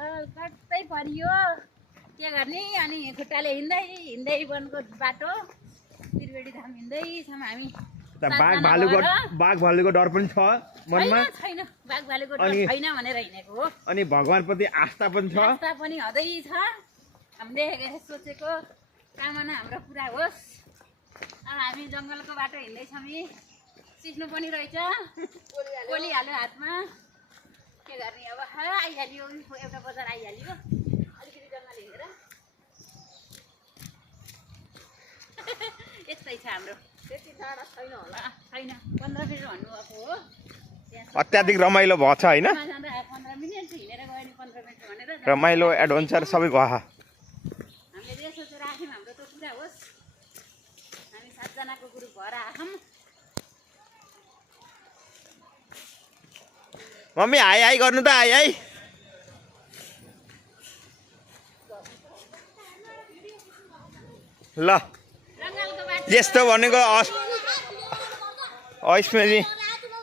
कतै परियो के गर्ने अनि खुट्टाले हिँड्दै वनको बाटो त्रिवेणी धाम हिँड्दैछौँ हामी बाघ भालुको डर पनि छ मनमा छैन बाघ भालुको डर छैन भनेर हिँडेको हो अनि भगवानप्रति आस्था पनि छ आस्था पनि हदै छ हामीले सोचेको कामना हाम्रो पुरा होस् हामी जङ्गलको बाटो हिँड्दैछौँ सिक्नु पनि रहेछ कोली हाल्यो हातमा के गर्ने अब आइहाल्यो एउटा बजार आइहाल्यो अलिकति जङ्गल हिँडेर यस्तै छ हाम्रो त्यति टाढा छैन होला छैन 15 मिनट भन्नुभएको हो अत्याधिक रमाइलो भयो छ होइन 15 मिनट हिँडेर गयो नि 15 मिनट भनेर रमाइलो एडभेन्चर सबै भयो हामीले जे सोचेर आयौँ हाम्रो त पुरा होस् हामी 7 जनाको ग्रुप भएर आयौँ मम्मी हाई हाई गर्नु त हाई हाई ल यस्तो भनेको अस्मेली